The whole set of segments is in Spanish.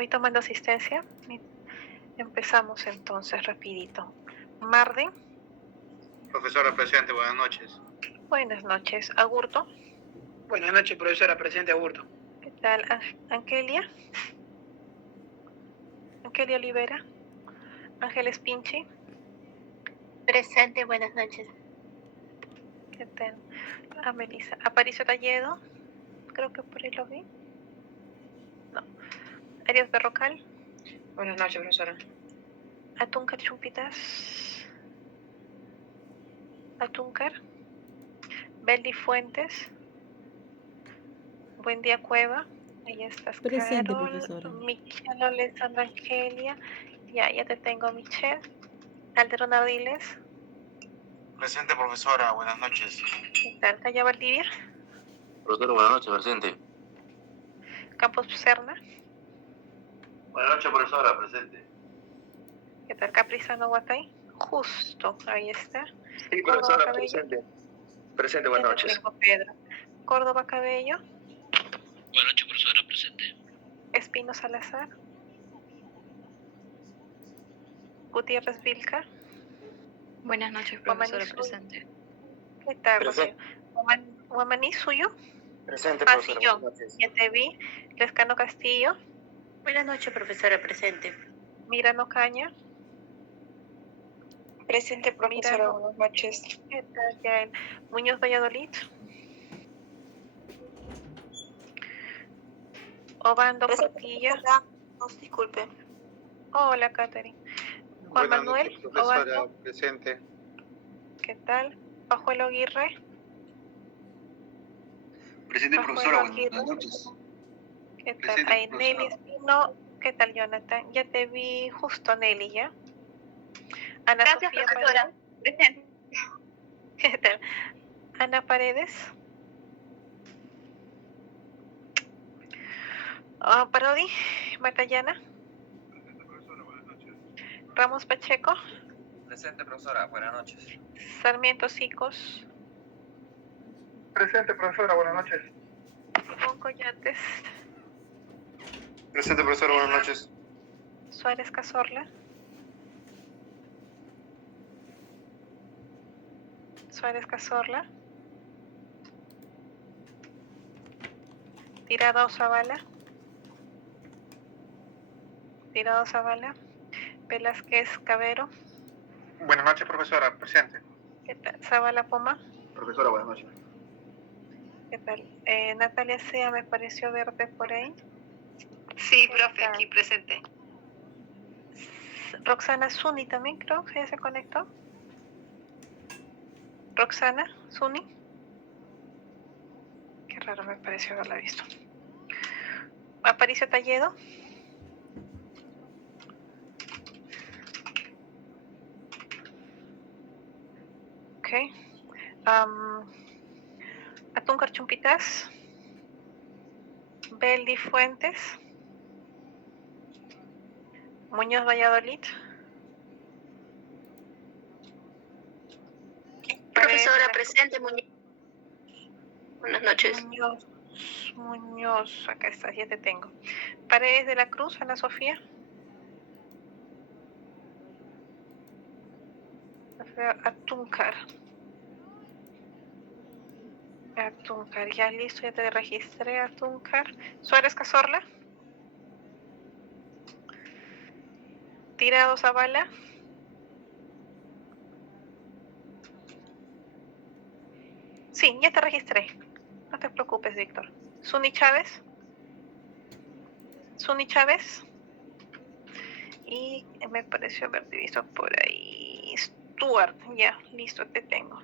Voy tomando asistencia. Empezamos entonces rapidito. Marden. Profesora presente, buenas noches. Buenas noches. Agurto. Buenas noches, profesora presente, Agurto. ¿Qué tal? Angelia. Angelia Olivera. Ángeles Pinchi. Presente, buenas noches. ¿Qué tal? Melissa. Aparicio Talledo. Creo que por ahí lo vi. No. Arias Berrocal. Buenas noches, profesora. Atúncar Chumpitas. Atúncar. Beldi Fuentes. Buen día, Cueva. Ahí estás, Presente, Carol. profesora. Michelle, Alessandra, Angelia. Ya te tengo, Michelle. Calderón Ardiles. Presente, profesora, buenas noches. ¿Qué tal? Calla Valdivia. Profesora, buenas noches, presente. Campos Serna. Buenas noches, profesora, presente. ¿Qué tal? Caprizano Guatay. Justo, ahí está. Sí, profesora presente. Presente, buenas noches. Tengo Pedro. Córdoba Cabello. Buenas noches, profesora, presente. Espino Salazar. Gutiérrez Vilca. Buenas noches, profesora presente. ¿Qué tal, Presente. Guamaní Suyo? Presente, Sí, profesora, yo. buenas noches. Ya te vi. Lescano Castillo. Buenas noches, profesora presente. Mirano Caña. Presente, profesora, buenas noches. ¿Qué tal, Yael? Muñoz Valladolid. Obando Portilla. Disculpe. Hola, Catherine. Juan Buenas Manuel noches, profesora Obando. presente. ¿Qué tal? Pajuelo Aguirre. Presente, profesora, buenas noches. ¿Qué tal? Presente, Ay, Nelly profesora. Espino. ¿Qué tal, Jonathan? Ya te vi justo, Nelly, ¿ya? Ana Gracias, Sofía profesora. Paredes. Presente. ¿Qué tal? Ana Paredes. Parodi. Matallana. Ramos Pacheco. Presente, profesora, buenas noches. Sarmiento Sicos. Presente, profesora, buenas noches. Moncoyates. Presente, profesora, buenas noches. Suárez Cazorla. Suárez Cazorla. Tirado Zavala. Tirado Zavala. Velázquez Cabero. Buenas noches, profesora presente. ¿Qué tal? Zavala Poma. Profesora, buenas noches. ¿Qué tal? Natalia Sea me pareció verte por ahí. Sí, ¿Qué profe, tal? aquí presente. Roxana Zuni también creo que ya se conectó. Roxana Zuni. Qué raro me pareció haberla visto. Aparicio Talledo. Ok. Atúncar Chumpitas. Beldi Fuentes. Muñoz Valladolid. Profesora presente, Muñoz. Buenas noches. Muñoz, acá estás, ya te tengo. Paredes de la Cruz, Ana Sofía. Atúncar, ya listo, ya te registré, Atúncar. Suárez Cazorla. Tirado Zavala. Sí, ya te registré. No te preocupes, Víctor. Zuni Chávez. Y me pareció haberte visto por ahí. Stuart, ya, listo, te tengo.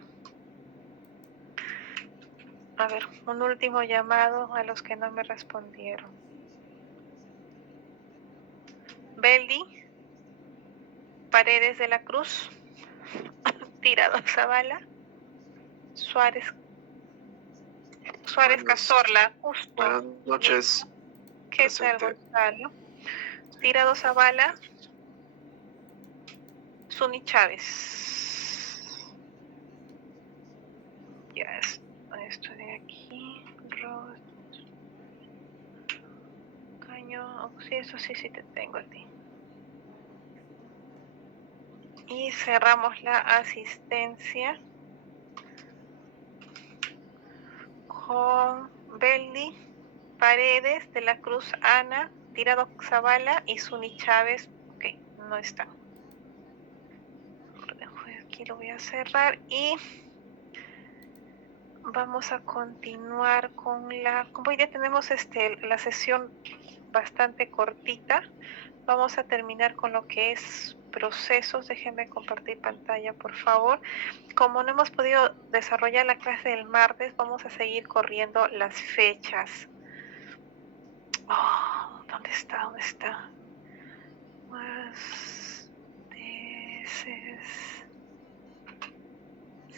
A ver, un último llamado a los que no me respondieron. Beldi. Paredes de la Cruz. Tirado Zavala. Suárez Cazorla, justo. Buenas noches. ¿Qué tal, Presente. Gonzalo? Tirado Zavala. Zuni Chávez. Ya esto de aquí. Caño. No, sí, eso sí te tengo a ti. Y cerramos la asistencia con Beldi, Paredes, De la Cruz, Ana, Tirado Zavala y Suni Chávez. Ok, no están. Aquí lo voy a cerrar y vamos a continuar con como hoy día tenemos la sesión bastante cortita, vamos a terminar con lo que es procesos. Déjenme compartir pantalla, por favor. Como no hemos podido desarrollar la clase del martes, vamos a seguir corriendo las fechas. Oh, ¿dónde está? ¿Dónde está? Pues, this is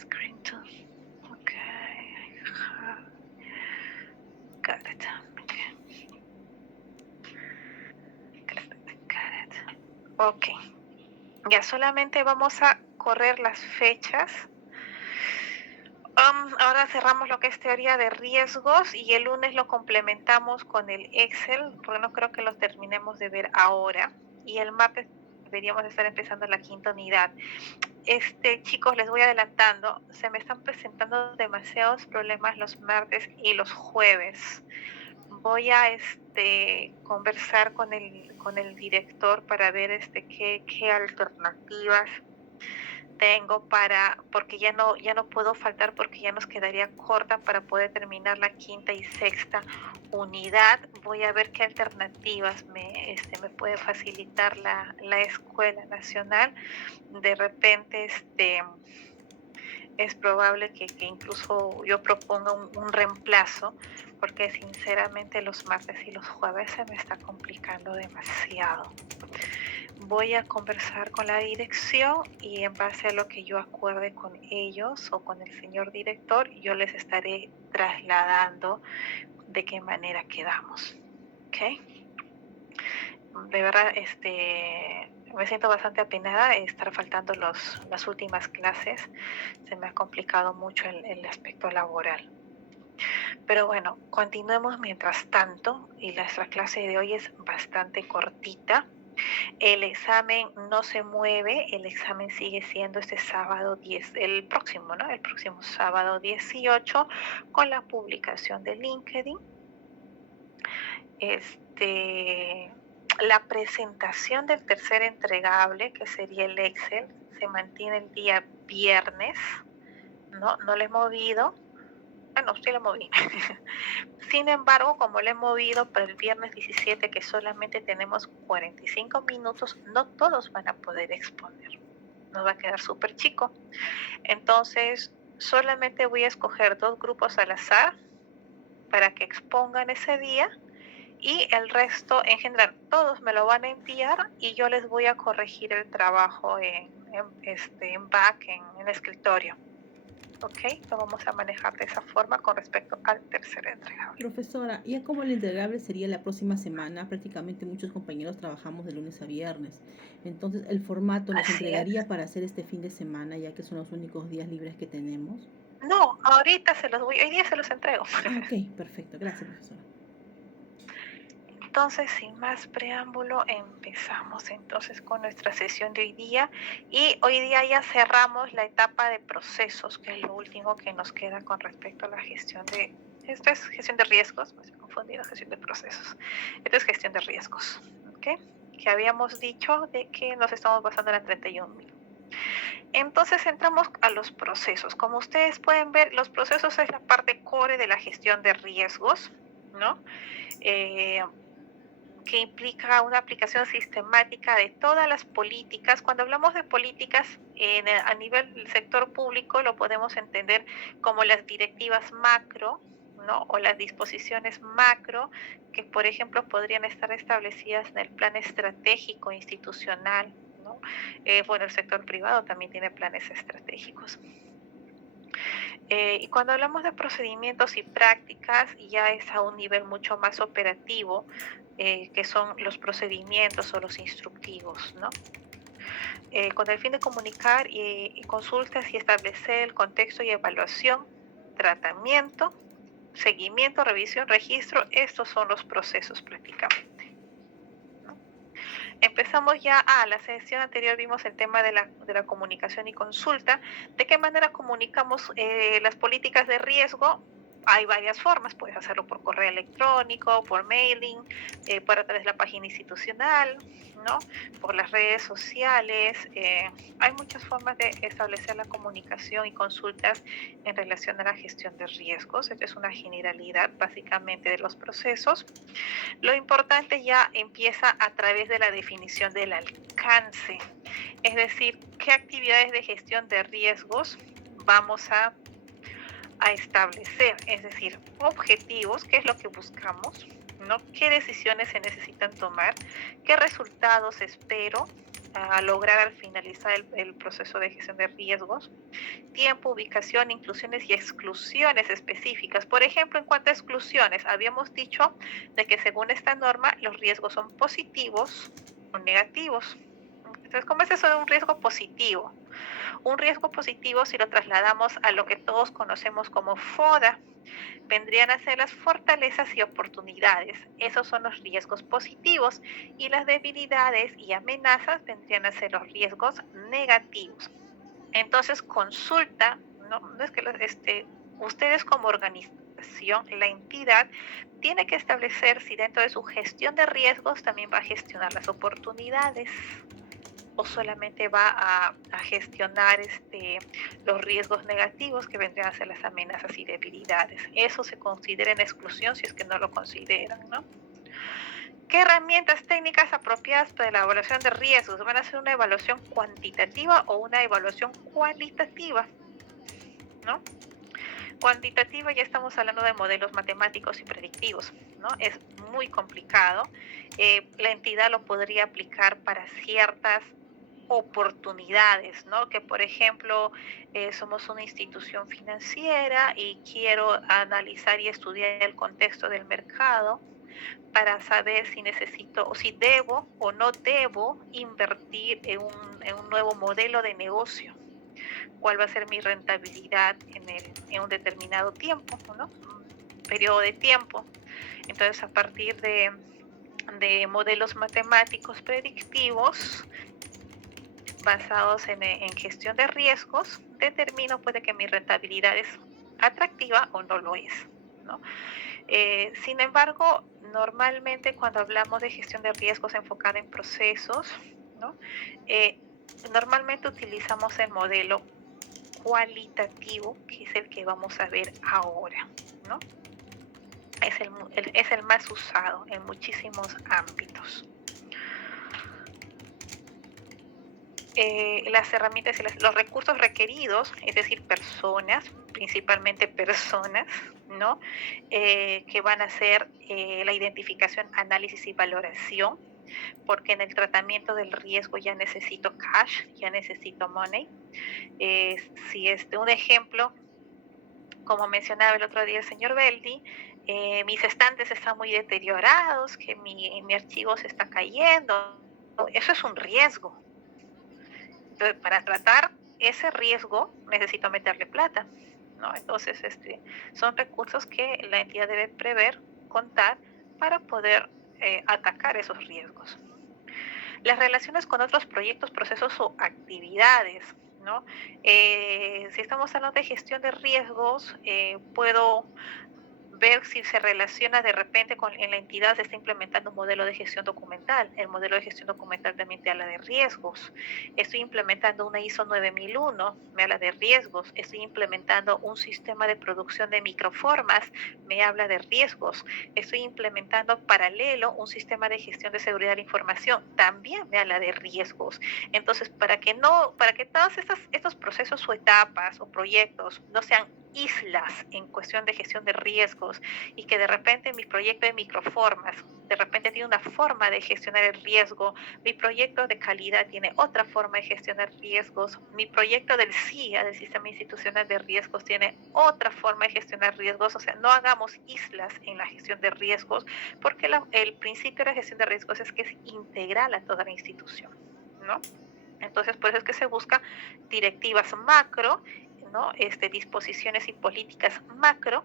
screen 2. Okay. Got it. Okay. Got it. Ok. Ya solamente vamos a correr las fechas. Ahora cerramos lo que es teoría de riesgos y el lunes lo complementamos con el Excel, porque no creo que lo terminemos de ver ahora. Y el martes deberíamos estar empezando la quinta unidad. Chicos, les voy adelantando, se me están presentando demasiados problemas los martes y los jueves. Voy a conversar con el director para ver qué alternativas tengo porque ya no puedo faltar, porque ya nos quedaría corta para poder terminar la quinta y sexta unidad. Voy a ver qué alternativas me puede facilitar la Escuela Nacional. De repente es probable que incluso yo proponga un reemplazo, porque sinceramente los martes y los jueves se me está complicando demasiado. Voy a conversar con la dirección y en base a lo que yo acuerde con ellos o con el señor director, yo les estaré trasladando de qué manera quedamos. ¿Ok? De verdad, me siento bastante apenada de estar faltando las últimas clases. Se me ha complicado mucho el aspecto laboral. Pero bueno, continuemos mientras tanto, y nuestra clase de hoy es bastante cortita. El examen no se mueve, el examen sigue siendo este sábado 10, el próximo sábado 18, con la publicación de LinkedIn. La presentación del tercer entregable, que sería el Excel, se mantiene el día viernes. No lo he movido. Bueno, sí lo moví. Sin embargo, como lo he movido para el viernes 17, que solamente tenemos 45 minutos, no todos van a poder exponer. Nos va a quedar súper chico. Entonces, solamente voy a escoger 2 grupos al azar para que expongan ese día, y el resto, en general, todos me lo van a enviar y yo les voy a corregir el trabajo en back, en escritorio. ¿Ok? Lo vamos a manejar de esa forma con respecto al tercer entregable. Profesora, ya como el entregable sería la próxima semana, prácticamente muchos compañeros trabajamos de lunes a viernes. Entonces, ¿el formato nos entregaría para hacer este fin de semana, ya que son los únicos días libres que tenemos? No, ahorita hoy día se los entrego. Ok, perfecto. Gracias, profesora. Entonces, sin más preámbulo, empezamos entonces con nuestra sesión de hoy día. Y hoy día ya cerramos la etapa de procesos, que es lo último que nos queda con respecto a la gestión de... Esto es gestión de riesgos, me he confundido, gestión de procesos. Esto es gestión de riesgos, ¿ok? Que habíamos dicho de que nos estamos basando en la 31.000. Entonces entramos a los procesos. Como ustedes pueden ver, los procesos es la parte core de la gestión de riesgos, ¿no? Que implica una aplicación sistemática de todas las políticas. Cuando hablamos de políticas a nivel del sector público, lo podemos entender como las directivas macro, ¿no? O las disposiciones macro, que por ejemplo podrían estar establecidas en el plan estratégico institucional, ¿no? Bueno, el sector privado también tiene planes estratégicos. Y cuando hablamos de procedimientos y prácticas, ya es a un nivel mucho más operativo, que son los procedimientos o los instructivos, ¿no? Con el fin de comunicar y consultas y establecer el contexto y evaluación, tratamiento, seguimiento, revisión, registro, estos son los procesos prácticamente. Empezamos ya, la sesión anterior vimos el tema de la comunicación y consulta. ¿De qué manera comunicamos las políticas de riesgo? Hay varias formas, puedes hacerlo por correo electrónico, por mailing, por a través de la página institucional, ¿no? Por las redes sociales. Hay muchas formas de establecer la comunicación y consultas en relación a la gestión de riesgos. Esta es una generalidad básicamente de los procesos. Lo importante ya empieza a través de la definición del alcance, es decir, qué actividades de gestión de riesgos vamos a establecer, es decir, objetivos, qué es lo que buscamos, ¿no? ¿Qué decisiones se necesitan tomar? ¿Qué resultados espero lograr al finalizar el proceso de gestión de riesgos? Tiempo, ubicación, inclusiones y exclusiones específicas. Por ejemplo, en cuanto a exclusiones, habíamos dicho de que según esta norma los riesgos son positivos o negativos. Entonces, ¿cómo es eso de un riesgo positivo? Un riesgo positivo, si lo trasladamos a lo que todos conocemos como FODA, vendrían a ser las fortalezas y oportunidades. Esos son los riesgos positivos, y las debilidades y amenazas vendrían a ser los riesgos negativos. Entonces, consulta, no es que ustedes como organización, la entidad, tiene que establecer si dentro de su gestión de riesgos también va a gestionar las oportunidades, o solamente va a gestionar los riesgos negativos, que vendrían a ser las amenazas y debilidades. Eso se considera en exclusión si es que no lo consideran, ¿no? ¿Qué herramientas técnicas apropiadas para la evaluación de riesgos? ¿Van a ser una evaluación cuantitativa o una evaluación cualitativa? ¿No? Cuantitativa, ya estamos hablando de modelos matemáticos y predictivos, ¿no? Es muy complicado. La entidad lo podría aplicar para ciertas oportunidades, ¿no? Que por ejemplo somos una institución financiera y quiero analizar y estudiar el contexto del mercado para saber si necesito o si debo o no debo invertir en un nuevo modelo de negocio. ¿Cuál va a ser mi rentabilidad en un determinado tiempo, ¿no? Un periodo de tiempo. Entonces, a partir de modelos matemáticos predictivos basados en gestión de riesgos, determino puede que mi rentabilidad es atractiva o no lo es, ¿no? Sin embargo, normalmente cuando hablamos de gestión de riesgos enfocada en procesos, ¿no? Normalmente utilizamos el modelo cualitativo, que es el que vamos a ver ahora, ¿no? Es el más usado en muchísimos ámbitos. Las herramientas y los recursos requeridos, es decir, personas, principalmente personas, ¿no? Que van a hacer la identificación, análisis y valoración, porque en el tratamiento del riesgo ya necesito cash, ya necesito money. Si un ejemplo, como mencionaba el otro día el señor Beldi, mis estantes están muy deteriorados, que mi archivo se está cayendo, eso es un riesgo. Entonces, para tratar ese riesgo necesito meterle plata, ¿no? Entonces, son recursos que la entidad debe prever, contar, para poder atacar esos riesgos. Las relaciones con otros proyectos, procesos o actividades, ¿no? Si estamos hablando de gestión de riesgos, puedo ver si se relaciona de repente en la entidad se está implementando un modelo de gestión documental. El modelo de gestión documental también te habla de riesgos. Estoy implementando una ISO 9001, me habla de riesgos. Estoy implementando un sistema de producción de microformas, me habla de riesgos. Estoy implementando paralelo un sistema de gestión de seguridad de la información, también me habla de riesgos. Entonces, para que todos estos procesos o etapas o proyectos no sean islas en cuestión de gestión de riesgos, y que de repente mi proyecto de microformas de repente tiene una forma de gestionar el riesgo, mi proyecto de calidad tiene otra forma de gestionar riesgos, mi proyecto del CIA, del Sistema Institucional de Riesgos, tiene otra forma de gestionar riesgos. O sea, no hagamos islas en la gestión de riesgos, porque el principio de la gestión de riesgos es que es integral a toda la institución, ¿no? Entonces, por eso es que se busca directivas macro, ¿no? Disposiciones y políticas macro,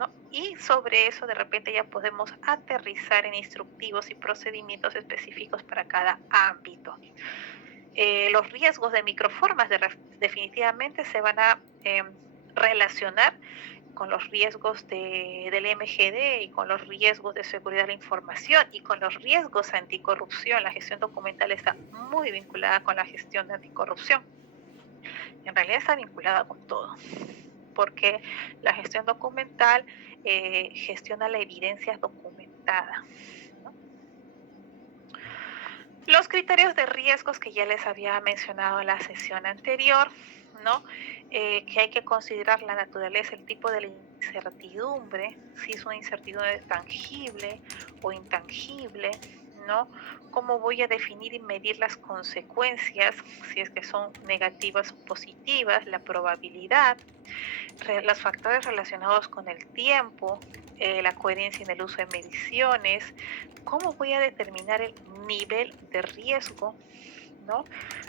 ¿no? Y sobre eso de repente ya podemos aterrizar en instructivos y procedimientos específicos para cada ámbito. Los riesgos de microformas definitivamente se van a relacionar con los riesgos del MGD y con los riesgos de seguridad de la información y con los riesgos anticorrupción. La gestión documental está muy vinculada con la gestión de anticorrupción. En realidad está vinculada con todo, porque la gestión documental gestiona la evidencia documentada, ¿no? Los criterios de riesgos que ya les había mencionado en la sesión anterior, ¿no? Que hay que considerar la naturaleza, el tipo de la incertidumbre, si es una incertidumbre tangible o intangible, ¿no? Cómo voy a definir y medir las consecuencias, si es que son negativas o positivas, la probabilidad, los factores relacionados con el tiempo, la coherencia en el uso de mediciones, cómo voy a determinar el nivel de riesgo, ¿no?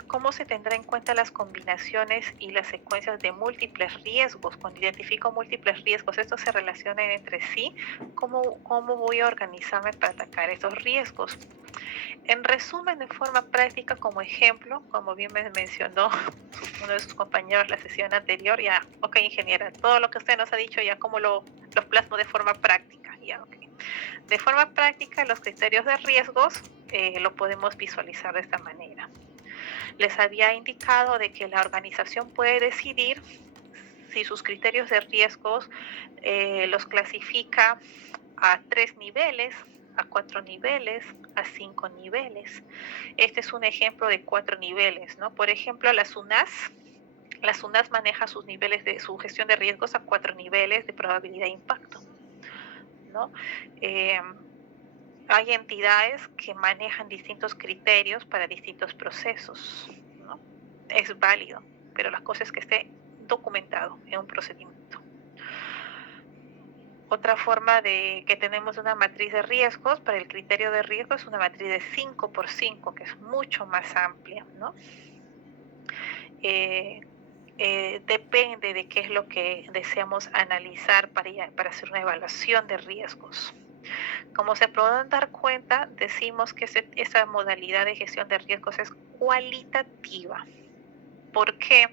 Cómo se tendrá en cuenta las combinaciones y las secuencias de múltiples riesgos. Cuando identifico múltiples riesgos, estos se relacionan entre sí. ¿Cómo voy a organizarme para atacar estos riesgos? En resumen, de forma práctica, como ejemplo, como bien me mencionó uno de sus compañeros la sesión anterior, ya, ok, ingeniera, todo lo que usted nos ha dicho, ya cómo lo plasmo de forma práctica, ya, ok. De forma práctica, los criterios de riesgos lo podemos visualizar de esta manera. Les había indicado de que la organización puede decidir si sus criterios de riesgos los clasifica a 3 niveles, a 4 niveles, a 5 niveles. Este es un ejemplo de 4 niveles, ¿no? Por ejemplo, la SUNAS maneja sus niveles de su gestión de riesgos a 4 niveles de probabilidad de impacto, ¿no? Hay entidades que manejan distintos criterios para distintos procesos, ¿no? Es válido, pero la cosa es que esté documentado en un procedimiento. Otra forma de que tenemos una matriz de riesgos para el criterio de riesgo es una matriz de 5x5, que es mucho más amplia, ¿no? Depende de qué es lo que deseamos analizar para hacer una evaluación de riesgos. Como se pueden dar cuenta, decimos que esa modalidad de gestión de riesgos es cualitativa. ¿Por qué?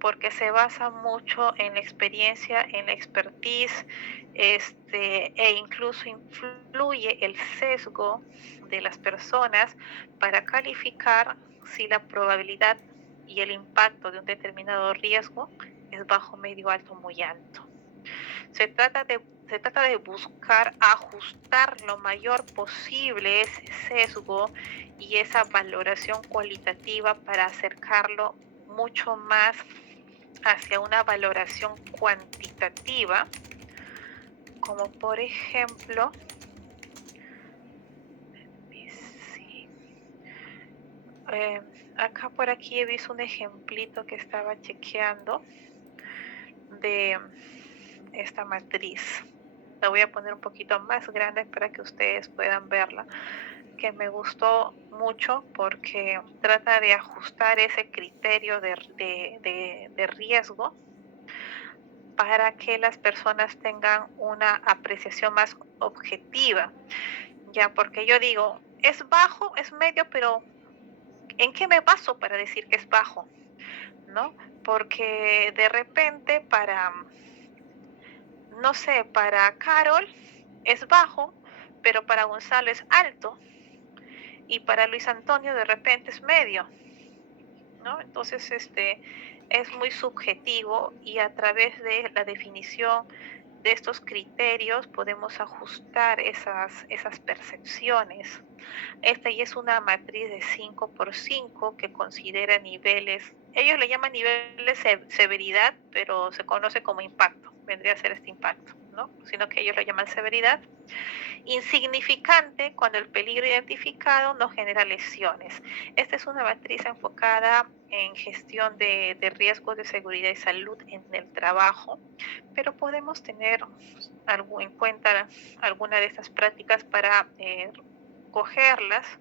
Porque se basa mucho en la experiencia, en la expertise, e incluso influye el sesgo de las personas para calificar si la probabilidad y el impacto de un determinado riesgo es bajo, medio, alto, muy alto. Se trata de buscar ajustar lo mayor posible ese sesgo y esa valoración cualitativa para acercarlo mucho más hacia una valoración cuantitativa, como por ejemplo, acá por aquí he visto un ejemplito que estaba chequeando de esta matriz. La voy a poner un poquito más grande para que ustedes puedan verla, que me gustó mucho porque trata de ajustar ese criterio de riesgo para que las personas tengan una apreciación más objetiva. Ya, porque yo digo, es bajo, es medio, pero ¿en qué me baso para decir que es bajo? ¿No? Porque de repente no sé, para Carol es bajo, pero para Gonzalo es alto, y para Luis Antonio de repente es medio, ¿no? Entonces es muy subjetivo, y a través de la definición de estos criterios podemos ajustar esas percepciones. Esta ya es una matriz de 5x5 que considera niveles, ellos le llaman niveles de severidad, pero se conoce como impacto, vendría a ser este impacto, ¿no? Sino que ellos lo llaman severidad. Insignificante cuando el peligro identificado no genera lesiones. Esta es una matriz enfocada en gestión de riesgos de seguridad y salud en el trabajo, pero podemos tener en cuenta alguna de estas prácticas para cogerlas,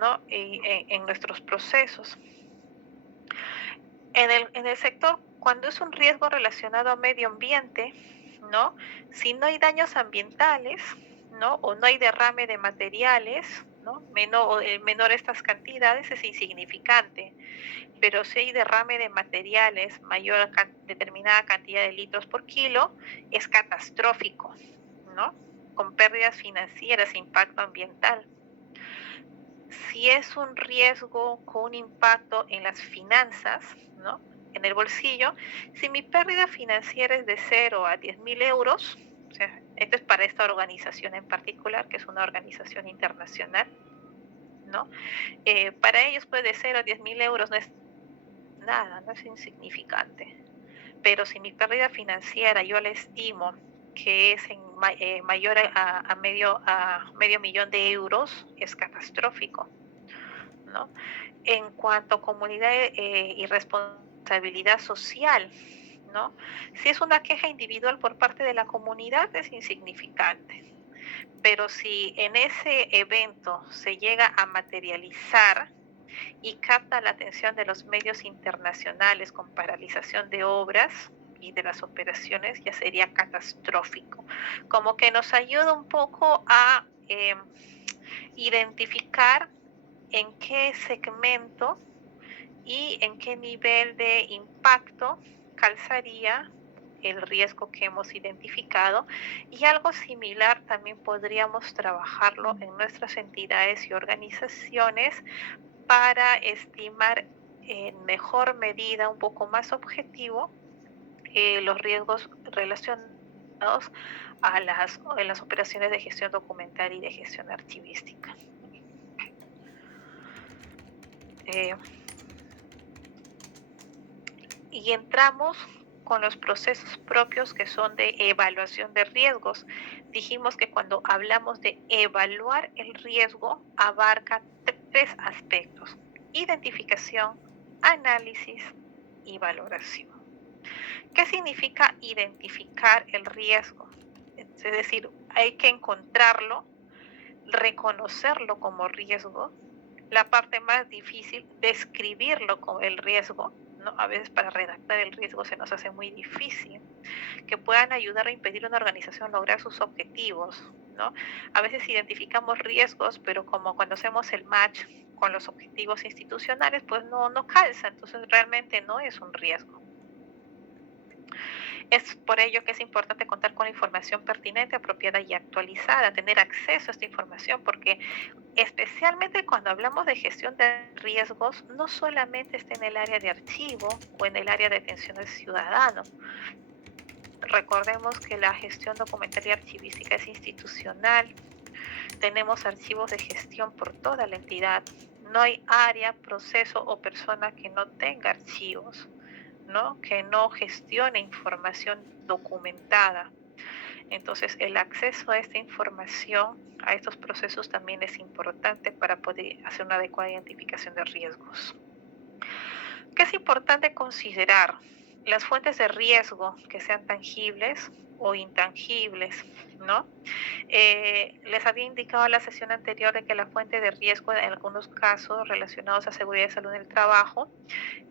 ¿no? En nuestros procesos. En el sector, cuando es un riesgo relacionado a medio ambiente, ¿no? Si no hay daños ambientales, ¿no? O no hay derrame de materiales, ¿no? Menor estas cantidades es insignificante, pero si hay derrame de materiales mayor a determinada cantidad de litros por kilo, es catastrófico, ¿no? Con pérdidas financieras e impacto ambiental. Si es un riesgo con un impacto en las finanzas, ¿no? En el bolsillo, si mi pérdida financiera es de 0 a 10.000 euros, o sea, esto es para esta organización en particular, que es una organización internacional, ¿no? Para ellos, pues, de 0 a 10.000 euros no es nada, no es insignificante. Pero si mi pérdida financiera yo la estimo que es mayor a medio millón de euros, es catastrófico, ¿no? En cuanto a comunidad y responsabilidad social, ¿no? Si es una queja individual por parte de la comunidad, es insignificante. Pero si en ese evento se llega a materializar y capta la atención de los medios internacionales con paralización de obras y de las operaciones, ya sería catastrófico. Como que nos ayuda un poco a identificar en qué segmento y en qué nivel de impacto calzaría el riesgo que hemos identificado, y algo similar también podríamos trabajarlo en nuestras entidades y organizaciones para estimar en mejor medida, un poco más objetivo, los riesgos relacionados a las operaciones de gestión documental y de gestión archivística. Y entramos con los procesos propios que son de evaluación de riesgos. Dijimos que cuando hablamos de evaluar el riesgo, abarca 3 aspectos: identificación, análisis y valoración. ¿Qué significa identificar el riesgo? Es decir, hay que encontrarlo, reconocerlo como riesgo. La parte más difícil, describirlo como el riesgo, ¿no? A veces para redactar el riesgo se nos hace muy difícil, que puedan ayudar a impedir a una organización lograr sus objetivos, ¿no? A veces identificamos riesgos, pero como cuando hacemos el match con los objetivos institucionales, pues no calza, entonces realmente no es un riesgo. Es por ello que es importante contar con información pertinente, apropiada y actualizada, tener acceso a esta información, porque especialmente cuando hablamos de gestión de riesgos, no solamente está en el área de archivo o en el área de atención al ciudadano. Recordemos que la gestión documental y archivística es institucional. Tenemos archivos de gestión por toda la entidad. No hay área, proceso o persona que no tenga archivos, ¿no? Que no gestione información documentada. Entonces, el acceso a esta información, a estos procesos, también es importante para poder hacer una adecuada identificación de riesgos. ¿Qué es importante considerar? Las fuentes de riesgo, que sean tangibles o intangibles, ¿no? Les había indicado en la sesión anterior de que la fuente de riesgo, en algunos casos relacionados a seguridad y salud en el trabajo,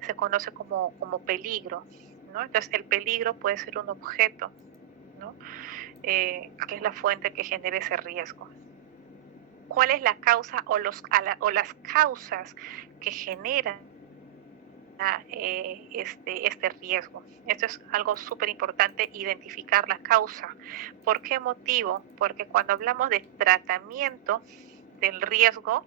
se conoce como peligro, ¿no? Entonces, el peligro puede ser un objeto, ¿no? Que es la fuente que genera ese riesgo. ¿Cuál es la causa o las causas que generan este riesgo? Esto es algo súper importante, identificar la causa. ¿Por qué motivo? Porque cuando hablamos de tratamiento del riesgo,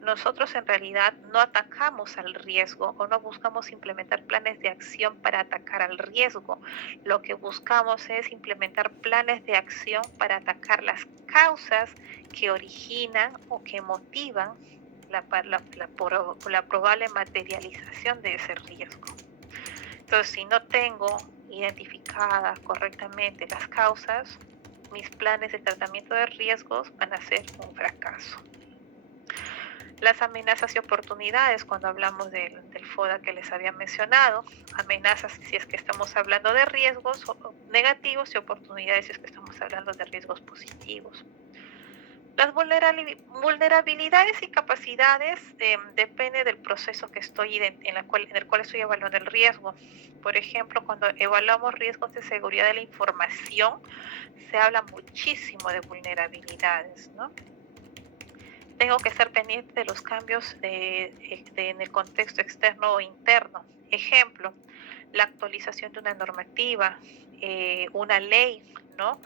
nosotros en realidad no atacamos al riesgo o no buscamos implementar planes de acción para atacar al riesgo. Lo que buscamos es implementar planes de acción para atacar las causas que originan o que motivan la probable materialización de ese riesgo. Entonces, si no tengo identificadas correctamente las causas, mis planes de tratamiento de riesgos van a ser un fracaso. Las amenazas y oportunidades, cuando hablamos del FODA que les había mencionado, amenazas si es que estamos hablando de riesgos negativos y oportunidades si es que estamos hablando de riesgos positivos. Las vulnerabilidades y capacidades depende del proceso que estoy en el cual estoy evaluando el riesgo. Por ejemplo, cuando evaluamos riesgos de seguridad de la información, se habla muchísimo de vulnerabilidades, ¿no? Tengo que estar pendiente de los cambios en el contexto externo o interno. Ejemplo, la actualización de una normativa, una ley, ¿no?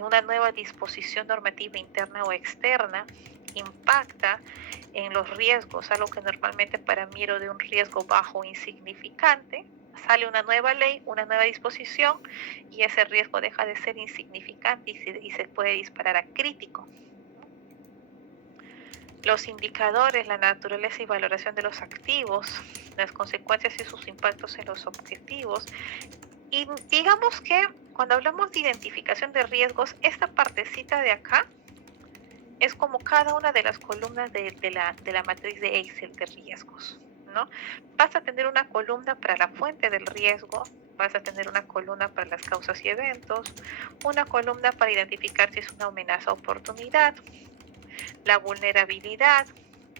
Una nueva disposición normativa interna o externa impacta en los riesgos, algo que normalmente para mí era de un riesgo bajo o insignificante. Sale una nueva ley, una nueva disposición y ese riesgo deja de ser insignificante y se puede disparar a crítico. Los indicadores, la naturaleza y valoración de los activos, las consecuencias y sus impactos en los objetivos. Y digamos que cuando hablamos de identificación de riesgos, esta partecita de acá es como cada una de las columnas de la matriz de Excel de riesgos, ¿no? Vas a tener una columna para la fuente del riesgo, vas a tener una columna para las causas y eventos, una columna para identificar si es una amenaza o oportunidad, la vulnerabilidad,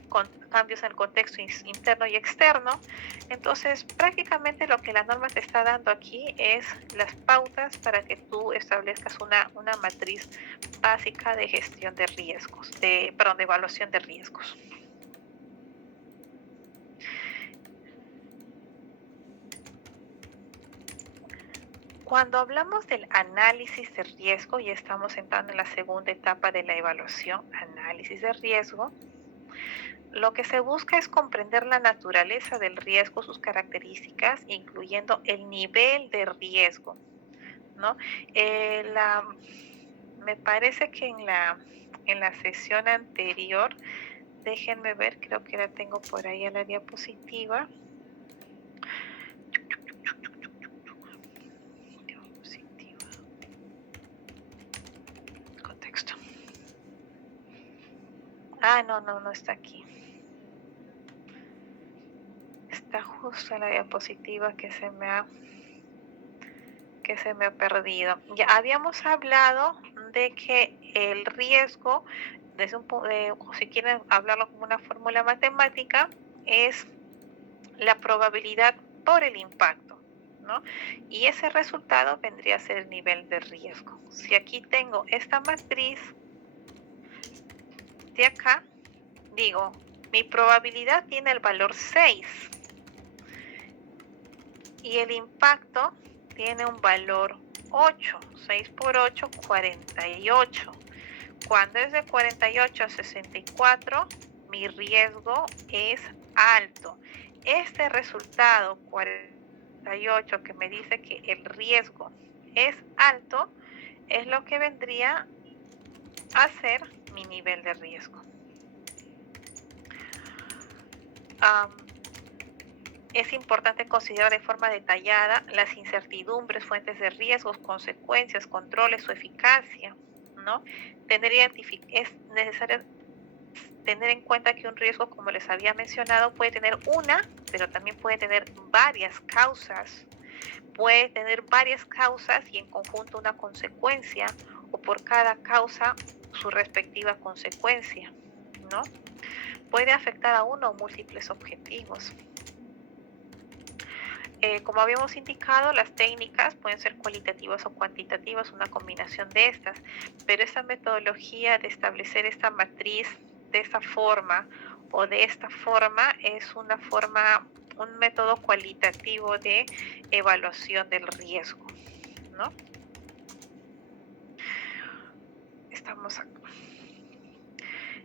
con cambios en el contexto interno y externo. Entonces, prácticamente lo que la norma te está dando aquí es las pautas para que tú establezcas una matriz básica de gestión de riesgos, de evaluación de riesgos. Cuando hablamos del análisis de riesgo, y estamos entrando en la segunda etapa de la evaluación, análisis de riesgo, lo que se busca es comprender la naturaleza del riesgo, sus características, incluyendo el nivel de riesgo, ¿no? Me parece que en la sesión anterior, déjenme ver, creo que la tengo por ahí en la diapositiva. Contexto. Ah, no está aquí. Está justo en la diapositiva que se me ha perdido. Ya habíamos hablado de que el riesgo, si quieren hablarlo como una fórmula matemática, es la probabilidad por el impacto, ¿no? Y ese resultado vendría a ser el nivel de riesgo. Si aquí tengo esta matriz de acá, digo, mi probabilidad tiene el valor 6 y el impacto tiene un valor 8, 6 por 8, 48. Cuando es de 48 a 64, mi riesgo es alto. Este resultado 48 que me dice que el riesgo es alto, es lo que vendría a ser mi nivel de riesgo. Es importante considerar de forma detallada las incertidumbres, fuentes de riesgos, consecuencias, controles, su eficacia, ¿no? Es necesario tener en cuenta que un riesgo, como les había mencionado, puede tener una, pero también puede tener varias causas. Puede tener varias causas y en conjunto una consecuencia, o por cada causa su respectiva consecuencia, ¿no? Puede afectar a uno o múltiples objetivos. Como habíamos indicado, las técnicas pueden ser cualitativas o cuantitativas, una combinación de estas, pero esta metodología de establecer esta matriz de esta forma o de esta forma es un método cualitativo de evaluación del riesgo, ¿no? Estamos acá.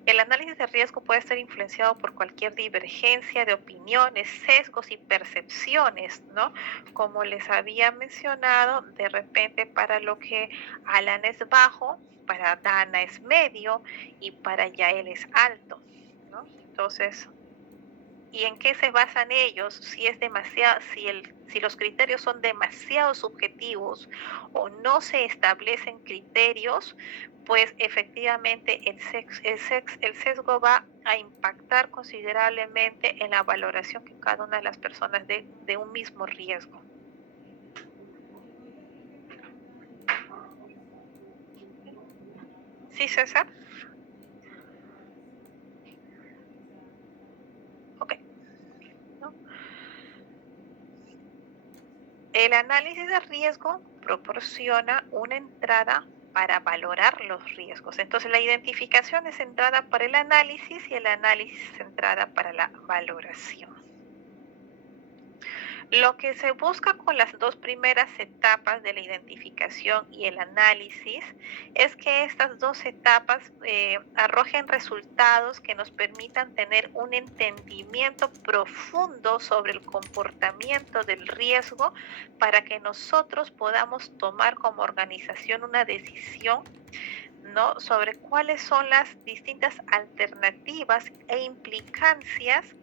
El análisis de riesgo puede ser influenciado por cualquier divergencia de opiniones, sesgos y percepciones, ¿no? Como les había mencionado, de repente para lo que Alan es bajo, para Dana es medio y para Yael es alto, ¿no? Entonces, ¿y en qué se basan ellos? Si los criterios son demasiado subjetivos o no se establecen criterios, pues efectivamente el sesgo va a impactar considerablemente en la valoración que cada una de las personas de un mismo riesgo. ¿Sí, César? Ok. ¿No? El análisis de riesgo proporciona una entrada para valorar los riesgos. Entonces, la identificación es entrada para el análisis y el análisis es entrada para la valoración. Lo que se busca con las dos primeras etapas de la identificación y el análisis es que estas dos etapas arrojen resultados que nos permitan tener un entendimiento profundo sobre el comportamiento del riesgo para que nosotros podamos tomar como organización una decisión, ¿no?, sobre cuáles son las distintas alternativas e implicancias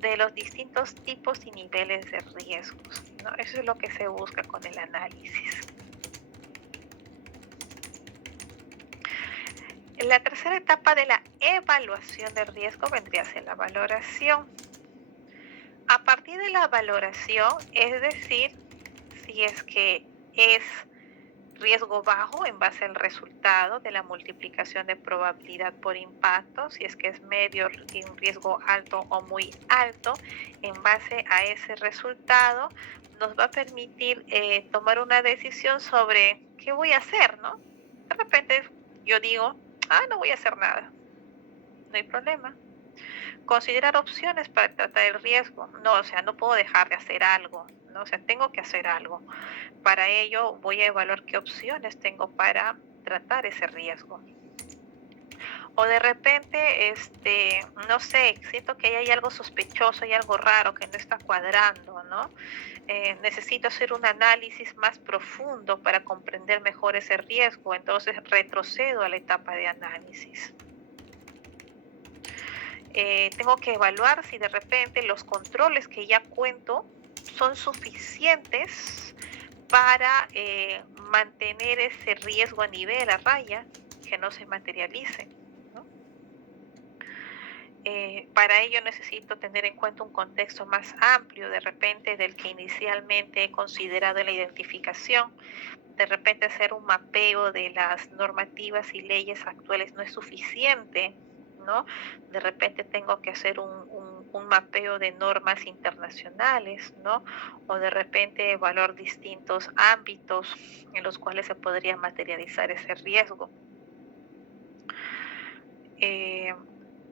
de los distintos tipos y niveles de riesgos, ¿no? Eso es lo que se busca con el análisis. La tercera etapa de la evaluación del riesgo vendría a ser la valoración. A partir de la valoración, es decir, si es que es riesgo bajo en base al resultado de la multiplicación de probabilidad por impacto, si es que es medio, un riesgo alto o muy alto, en base a ese resultado nos va a permitir tomar una decisión sobre qué voy a hacer, ¿no? De repente yo digo, no voy a hacer nada, no hay problema. Considerar opciones para tratar el riesgo, no, o sea, no puedo dejar de hacer algo, ¿no? O sea, tengo que hacer algo. Para ello voy a evaluar qué opciones tengo para tratar ese riesgo. O de repente, no sé, siento que hay algo sospechoso, hay algo raro que no está cuadrando, ¿no? Necesito hacer un análisis más profundo para comprender mejor ese riesgo, entonces retrocedo a la etapa de análisis. Tengo que evaluar si de repente los controles que ya cuento son suficientes para mantener ese riesgo a nivel, a raya, que no se materialice, ¿no? Para ello necesito tener en cuenta un contexto más amplio de repente del que inicialmente he considerado en la identificación. De repente hacer un mapeo de las normativas y leyes actuales no es suficiente, ¿no? De repente tengo que hacer un mapeo de normas internacionales, ¿no? O de repente evaluar distintos ámbitos en los cuales se podría materializar ese riesgo.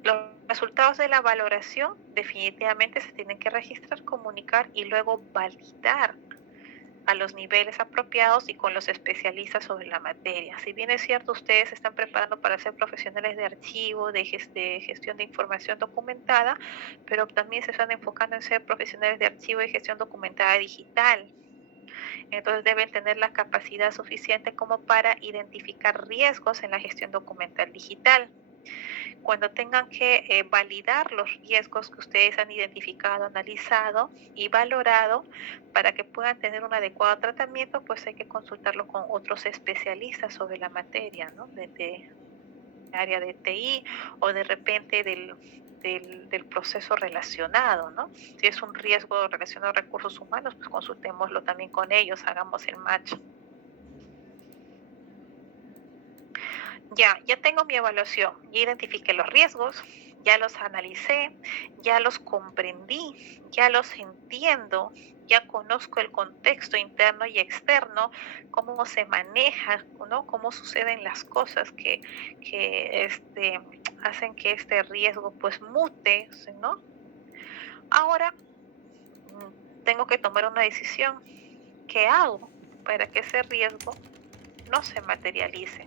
Los resultados de la valoración definitivamente se tienen que registrar, comunicar y luego validar a los niveles apropiados y con los especialistas sobre la materia. Si bien es cierto, ustedes se están preparando para ser profesionales de archivo, de gestión de información documentada, pero también se están enfocando en ser profesionales de archivo y gestión documentada digital. Entonces deben tener la capacidad suficiente como para identificar riesgos en la gestión documental digital. Cuando tengan que validar los riesgos que ustedes han identificado, analizado y valorado para que puedan tener un adecuado tratamiento, pues hay que consultarlo con otros especialistas sobre la materia, ¿no? De área de TI o de repente del proceso relacionado, ¿no? Si es un riesgo relacionado a recursos humanos, pues consultémoslo también con ellos, hagamos el match. Ya tengo mi evaluación, ya identifiqué los riesgos, ya los analicé, ya los comprendí, ya los entiendo, ya conozco el contexto interno y externo, cómo se maneja, ¿no? Cómo suceden las cosas que hacen que este riesgo pues mute, ¿no? Ahora tengo que tomar una decisión. ¿Qué hago para que ese riesgo no se materialice?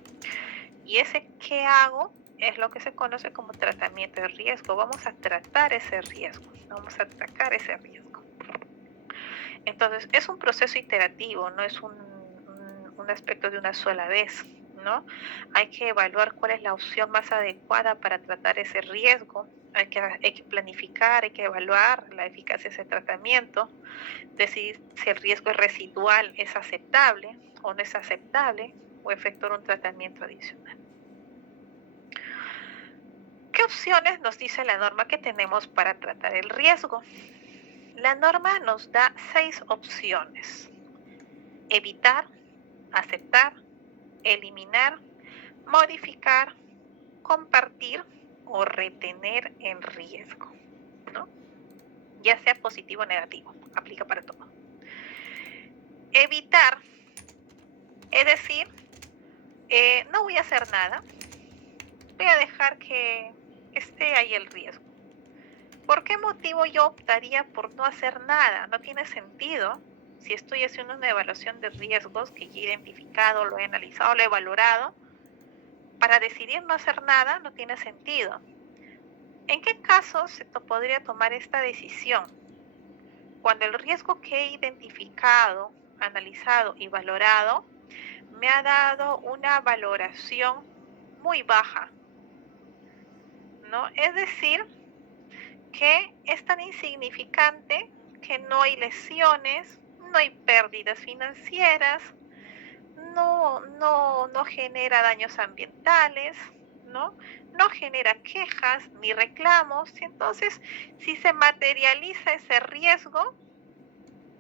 Y ese ¿qué hago? Es lo que se conoce como tratamiento de riesgo. Vamos a tratar ese riesgo, vamos a atacar ese riesgo. Entonces, es un proceso iterativo, no es un aspecto de una sola vez, ¿no? Hay que evaluar cuál es la opción más adecuada para tratar ese riesgo. Hay que planificar, hay que evaluar la eficacia de ese tratamiento, decidir si el riesgo es residual, es aceptable o no es aceptable, o efectuar un tratamiento adicional. ¿Qué opciones nos dice la norma que tenemos para tratar el riesgo? La norma nos da 6 opciones: evitar, aceptar, eliminar, modificar, compartir o retener en riesgo, ¿no? Ya sea positivo o negativo, aplica para todo. Evitar, es decir, no voy a hacer nada, voy a dejar que esté ahí el riesgo. ¿Por qué motivo yo optaría por no hacer nada? No tiene sentido. Si estoy haciendo una evaluación de riesgos que ya he identificado, lo he analizado, lo he valorado, para decidir no hacer nada no tiene sentido. ¿En qué casos se podría tomar esta decisión? Cuando el riesgo que he identificado, analizado y valorado me ha dado una valoración muy baja, ¿no? Es decir, que es tan insignificante que no hay lesiones, no hay pérdidas financieras, no genera daños ambientales, ¿no? No genera quejas ni reclamos. Entonces, si se materializa ese riesgo,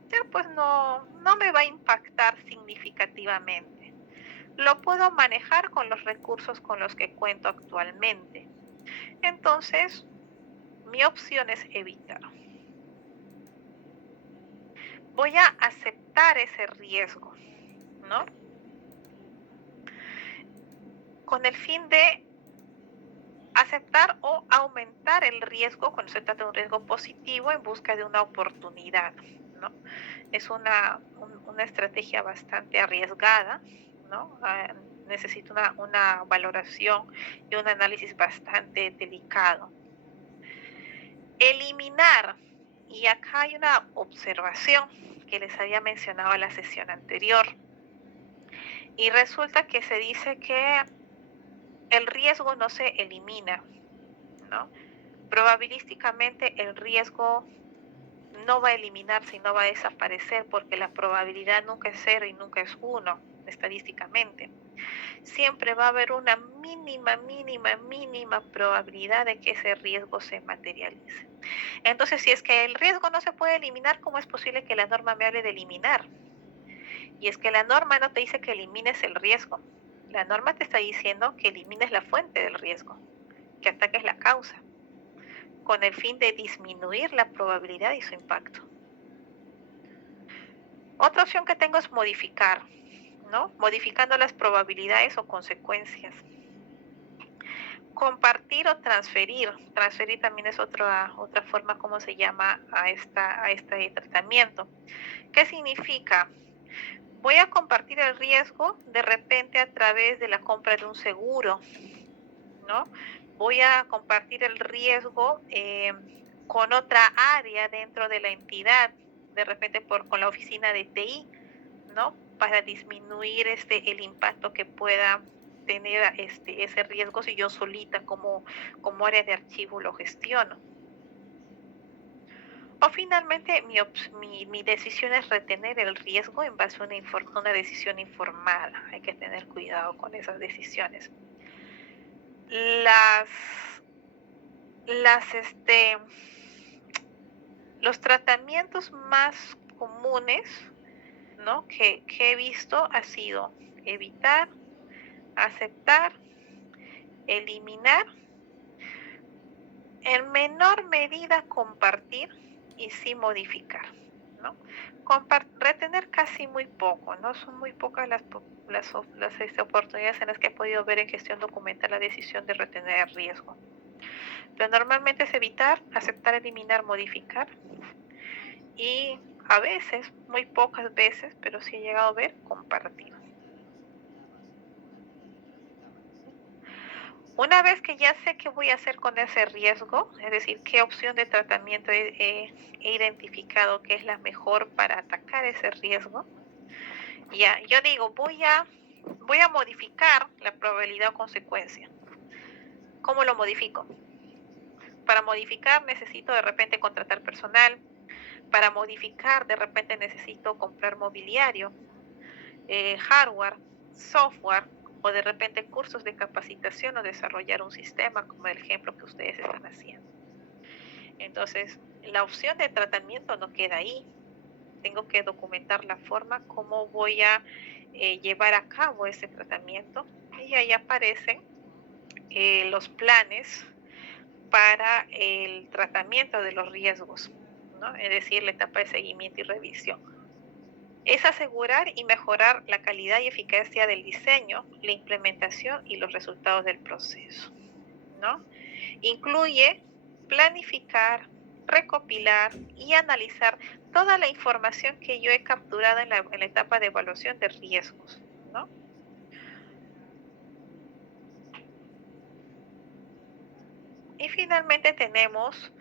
ya pues no me va a impactar significativamente. Lo puedo manejar con los recursos con los que cuento actualmente. Entonces, mi opción es evitar. Voy a aceptar ese riesgo, ¿no? Con el fin de aceptar o aumentar el riesgo cuando se trata de un riesgo positivo en busca de una oportunidad, ¿no? Es una estrategia bastante arriesgada, ¿no? Necesita una valoración y un análisis bastante delicado. Eliminar, y acá hay una observación que les había mencionado en la sesión anterior, y resulta que se dice que el riesgo no se elimina, ¿no? Probabilísticamente el riesgo no va a eliminarse y no va a desaparecer porque la probabilidad nunca es 0 y nunca es 1 estadísticamente. Siempre va a haber una mínima probabilidad de que ese riesgo se materialice. Entonces, si es que el riesgo no se puede eliminar, ¿cómo es posible que la norma me hable de eliminar? Y es que la norma no te dice que elimines el riesgo. La norma te está diciendo que elimines la fuente del riesgo, que ataques la causa, con el fin de disminuir la probabilidad y su impacto. Otra opción que tengo es modificar, ¿no? Modificando las probabilidades o consecuencias. Compartir o transferir. Transferir también es otra forma como se llama a este tratamiento. ¿Qué significa? Voy a compartir el riesgo de repente a través de la compra de un seguro, ¿no? Voy a compartir el riesgo con otra área dentro de la entidad, de repente con la oficina de TI, ¿no? Para disminuir el impacto que pueda tener ese riesgo si yo solita como área de archivo lo gestiono. O finalmente mi decisión es retener el riesgo en base a una decisión informada. Hay que tener cuidado con esas decisiones. Los tratamientos más comunes, ¿no? que he visto ha sido evitar, aceptar, eliminar, en menor medida compartir y sí modificar, ¿no? Retener casi muy poco, ¿no? Son muy pocas las oportunidades en las que he podido ver en gestión documental la decisión de retener el riesgo. Pero normalmente es evitar, aceptar, eliminar, modificar y a veces, muy pocas veces, pero sí he llegado a ver, compartir. Una vez que ya sé qué voy a hacer con ese riesgo, es decir, qué opción de tratamiento he identificado que es la mejor para atacar ese riesgo, ya, yo digo, voy a modificar la probabilidad o consecuencia. ¿Cómo lo modifico? Para modificar necesito de repente contratar personal, para modificar de repente necesito comprar mobiliario, hardware, software, o de repente cursos de capacitación o desarrollar un sistema, como el ejemplo que ustedes están haciendo. Entonces, la opción de tratamiento no queda ahí. Tengo que documentar la forma, cómo voy a llevar a cabo ese tratamiento, Y ahí aparecen los planes para el tratamiento de los riesgos, ¿no? Es decir, la etapa de seguimiento y revisión. Es asegurar y mejorar la calidad y eficacia del diseño, la implementación y los resultados del proceso, ¿no? Incluye planificar, recopilar y analizar toda la información que yo he capturado en la etapa de evaluación de riesgos, ¿no? Y finalmente tenemos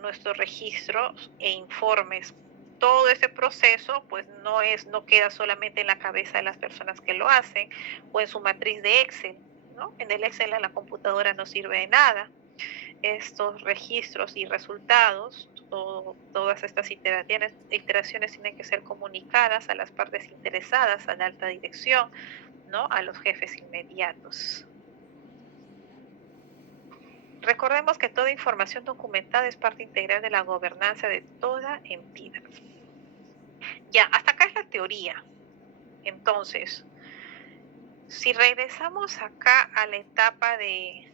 nuestros registros e informes. Todo ese proceso pues no queda solamente en la cabeza de las personas que lo hacen o en su matriz de Excel, ¿no? En el Excel a la computadora no sirve de nada. Estos registros y resultados, todas estas iteraciones tienen que ser comunicadas a las partes interesadas, a la alta dirección, ¿no? A los jefes inmediatos. Recordemos que toda información documentada es parte integral de la gobernanza de toda entidad. Ya, hasta acá es la teoría. Entonces, si regresamos acá a la etapa de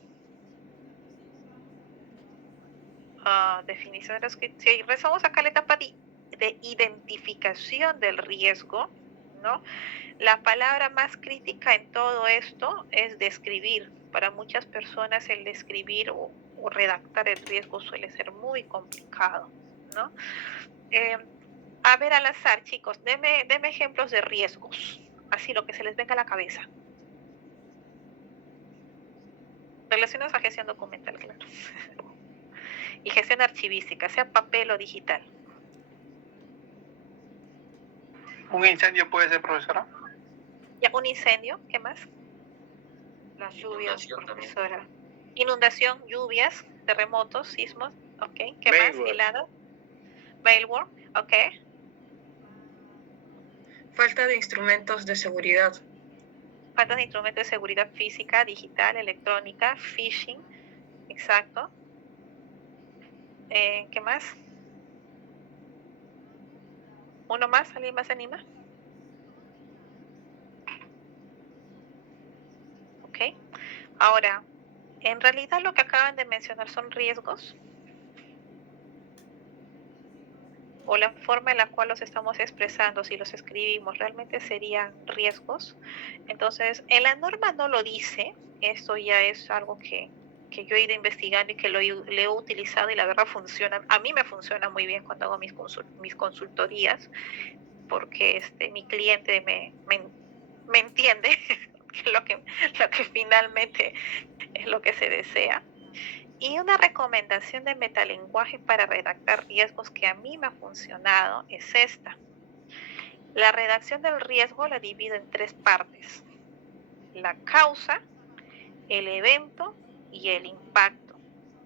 definición de si regresamos acá a la etapa de identificación del riesgo, ¿no? La palabra más crítica en todo esto es describir. Para muchas personas el describir o redactar el riesgo suele ser muy complicado, ¿no? A ver, al azar, chicos, deme ejemplos de riesgos, así lo que se les venga a la cabeza. Relacionados a gestión documental, claro. Y gestión archivística, sea papel o digital. ¿Un incendio puede ser, profesora? Ya, un incendio, ¿qué más? Las lluvias, Inundación profesora. Inundación, lluvias, terremotos, sismos, ok. ¿Qué más? Helado. Malware, ok. Falta de instrumentos de seguridad. Falta de instrumentos de seguridad física, digital, electrónica, phishing, exacto. ¿Qué más? ¿Uno más? ¿Alguien más se anima? Ok. Ahora, en realidad lo que acaban de mencionar son riesgos. O la forma en la cual los estamos expresando, si los escribimos, realmente serían riesgos. Entonces, en la norma no lo dice. Esto ya es algo que yo he ido investigando y que le he utilizado y la verdad funciona. A mí me funciona muy bien cuando hago mis consultorías, porque mi cliente me entiende lo que finalmente es lo que se desea. Y una recomendación de metalenguaje para redactar riesgos que a mí me ha funcionado es esta. La redacción del riesgo la divido en 3 partes: la causa, el evento y el impacto,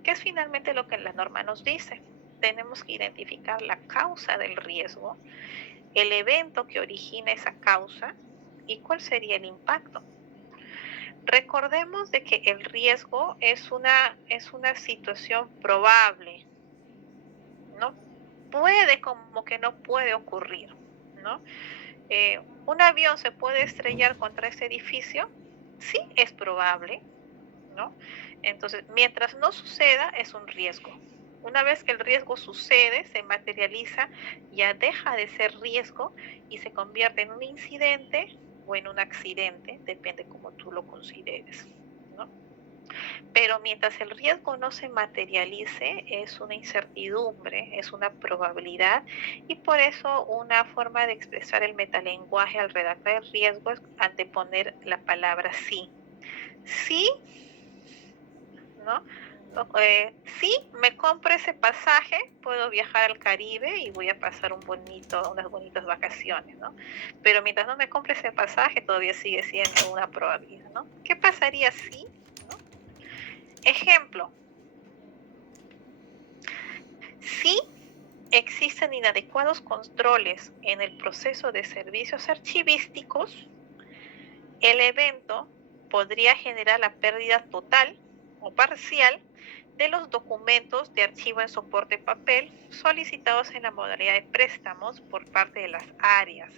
que es finalmente lo que la norma nos dice. Tenemos que identificar la causa del riesgo, el evento que origina esa causa y cuál sería el impacto. Recordemos de que el riesgo es una situación probable, ¿no? Puede como que no puede ocurrir, ¿no? ¿Un avión se puede estrellar contra ese edificio? Sí, es probable, ¿no? Entonces, mientras no suceda, es un riesgo. Una vez que el riesgo sucede, se materializa, ya deja de ser riesgo y se convierte en un incidente o en un accidente, depende cómo tú lo consideres, ¿no? Pero mientras el riesgo no se materialice, es una incertidumbre, es una probabilidad, y por eso una forma de expresar el metalenguaje al redactar el riesgo es anteponer la palabra sí. Sí, ¿no? Si me compro ese pasaje, puedo viajar al Caribe y voy a pasar unas bonitas vacaciones, ¿no? Pero mientras no me compre ese pasaje, todavía sigue siendo una probabilidad, ¿no? ¿Qué pasaría si? ¿No? Ejemplo. Si existen inadecuados controles en el proceso de servicios archivísticos, el evento podría generar la pérdida total o parcial de los documentos de archivo en soporte papel solicitados en la modalidad de préstamos por parte de las áreas.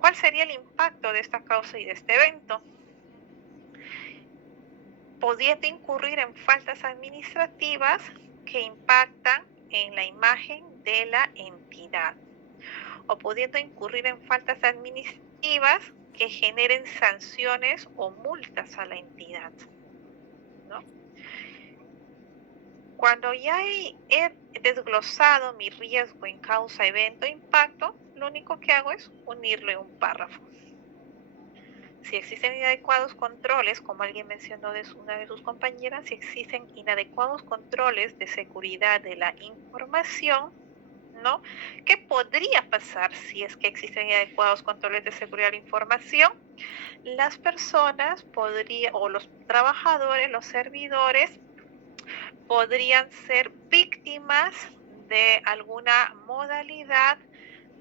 ¿Cuál sería el impacto de esta causa y de este evento? pudiendo incurrir en faltas administrativas que impactan en la imagen de la entidad, o pudiendo incurrir en faltas administrativas que generen sanciones o multas a la entidad, ¿no? Cuando ya he desglosado mi riesgo en causa, evento, impacto, lo único que hago es unirlo en un párrafo. Si existen inadecuados controles, como alguien mencionó de una de sus compañeras, si existen inadecuados controles de seguridad de la información, ¿no? ¿Qué podría pasar si es que existen inadecuados controles de seguridad de la información? Las personas o los trabajadores, los servidores, podrían ser víctimas de alguna modalidad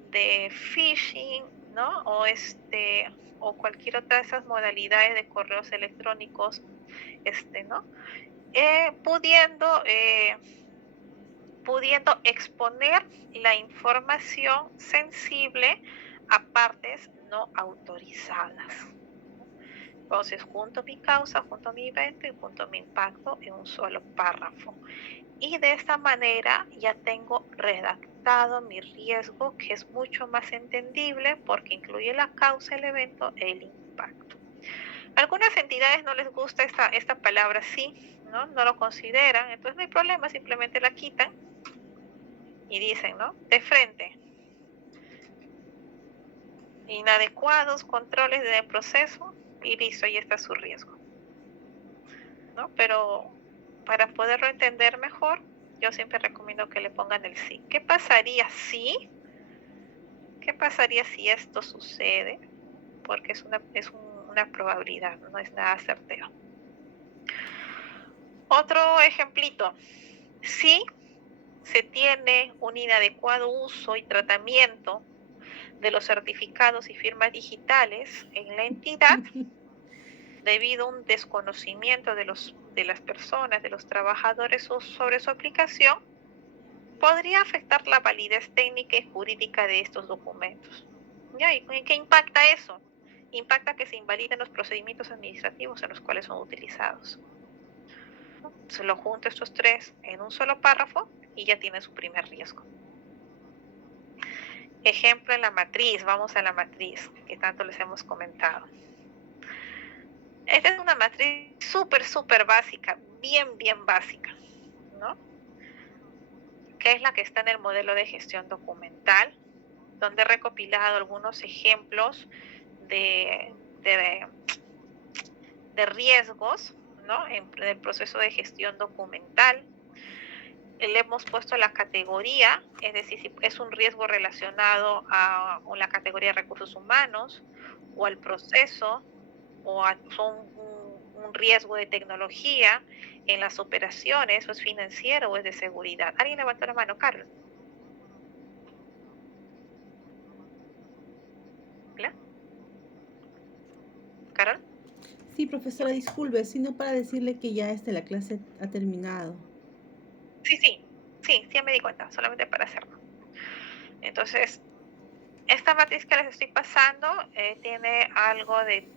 de phishing, ¿no? O cualquier otra de esas modalidades de correos electrónicos, ¿no? Pudiendo exponer la información sensible a partes no autorizadas. Entonces, junto mi causa, junto mi evento y junto mi impacto en un solo párrafo. Y de esta manera ya tengo redactado mi riesgo, que es mucho más entendible porque incluye la causa, el evento e el impacto. Algunas entidades no les gusta esta palabra sí, ¿no? No lo consideran, entonces no hay problema, simplemente la quitan y dicen, ¿no? De frente. Inadecuados controles del proceso y listo, ahí está su riesgo, ¿no? Pero para poderlo entender mejor, yo siempre recomiendo que le pongan el sí. ¿Qué pasaría si? ¿Qué pasaría si esto sucede? Porque es una probabilidad, no es nada certero. Otro ejemplito. Si se tiene un inadecuado uso y tratamiento de los certificados y firmas digitales en la entidad, debido a un desconocimiento de las personas, de los trabajadores sobre su aplicación, podría afectar la validez técnica y jurídica de estos documentos. ¿Ya? ¿Y qué impacta eso? Impacta que se invaliden los procedimientos administrativos en los cuales son utilizados. Se lo junto estos tres en un solo párrafo y ya tiene su primer riesgo. Ejemplo en la matriz, vamos a la matriz, que tanto les hemos comentado. Esta es una matriz súper básica, bien básica, ¿no? Que es la que está en el modelo de gestión documental, donde he recopilado algunos ejemplos de riesgos, ¿no? En el proceso de gestión documental. Le hemos puesto la categoría, es decir, si es un riesgo relacionado a la categoría de recursos humanos o al proceso, o son un riesgo de tecnología en las operaciones, o es financiero o es de seguridad. ¿Alguien levantó la mano? Carlos. ¿Hola? ¿Carol? Sí, profesora, disculpe, sino para decirle que ya la clase ha terminado. Sí, ya me di cuenta, solamente para hacerlo. Entonces, esta matriz que les estoy pasando tiene algo de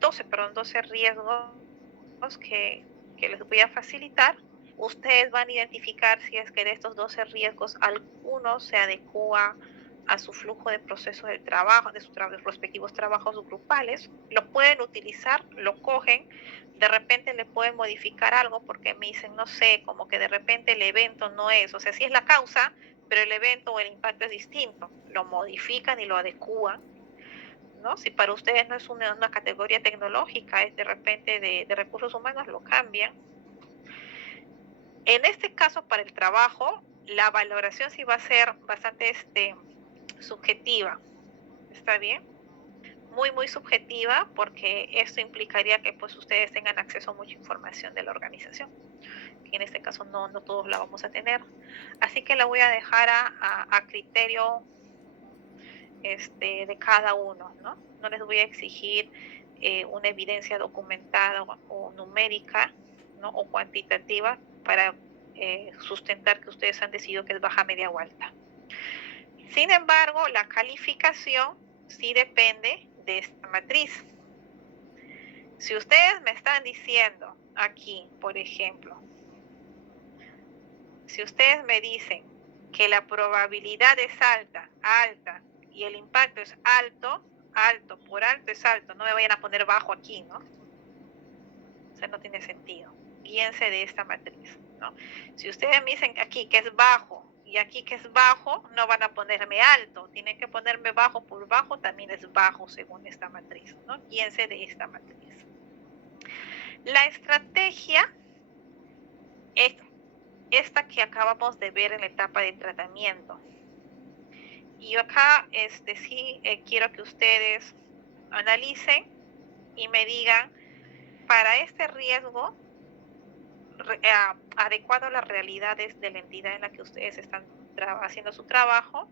12 riesgos que les voy a facilitar. Ustedes van a identificar si es que de estos 12 riesgos alguno se adecua a su flujo de proceso de trabajo, de sus respectivos trabajos grupales. Lo pueden utilizar, lo cogen, de repente le pueden modificar algo porque me dicen, no sé, como que de repente el evento no es, o sea, sí es la causa, pero el evento o el impacto es distinto. Lo modifican y lo adecúan, ¿no? Si para ustedes no es una categoría tecnológica, es de repente de recursos humanos, lo cambian. En este caso, para el trabajo, la valoración sí va a ser bastante subjetiva. ¿Está bien? Muy subjetiva, porque esto implicaría que pues ustedes tengan acceso a mucha información de la organización, que en este caso no todos la vamos a tener. Así que la voy a dejar a criterio de cada uno, ¿no? No les voy a exigir una evidencia documentada o numérica, ¿no? O cuantitativa para sustentar que ustedes han decidido que es baja, media o alta. Sin embargo, la calificación sí depende de esta matriz. Si ustedes me están diciendo aquí, por ejemplo, si ustedes me dicen que la probabilidad es alta, y el impacto es alto, por alto es alto, no me vayan a poner bajo aquí, ¿no? O sea, no tiene sentido. Guíense de esta matriz, ¿no? Si ustedes me dicen aquí que es bajo y aquí que es bajo, no van a ponerme alto, tienen que ponerme bajo por bajo, también es bajo según esta matriz, ¿no? Guíense de esta matriz. La estrategia es esta que acabamos de ver en la etapa de tratamiento. Y yo acá sí quiero que ustedes analicen y me digan, para este riesgo, adecuado a las realidades de la entidad en la que ustedes están haciendo su trabajo,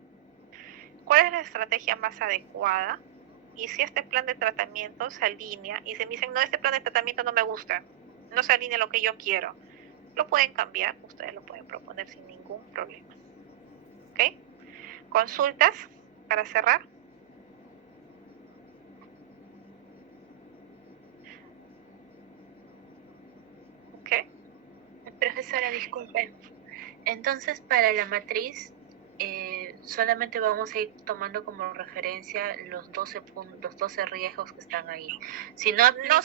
¿cuál es la estrategia más adecuada? Y si este plan de tratamiento se alinea, y se me dicen, no, este plan de tratamiento no me gusta, no se alinea a lo que yo quiero, lo pueden cambiar, ustedes lo pueden proponer sin ningún problema. ¿Ok? ¿Consultas para cerrar? ¿Ok? Profesora, disculpe. Entonces, para la matriz, solamente vamos a ir tomando como referencia los 12 puntos, los 12 riesgos que están ahí. Si no aplica, no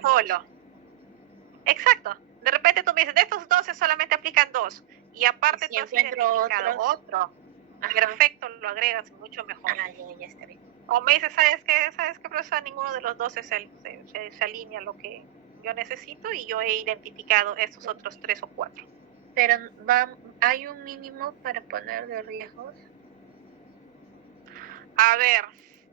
solo. Exacto. De repente tú me dices, de estos 12 solamente aplican 2. Y aparte si tú has identificado otro. Ajá. Perfecto, lo agregas mucho mejor. Ya está bien. O me dices, ¿sabes qué, profesor? Ninguno de los 12 se alinea a lo que yo necesito y yo he identificado estos otros 3 o 4. Pero ¿hay un mínimo para poner de riesgos? A ver,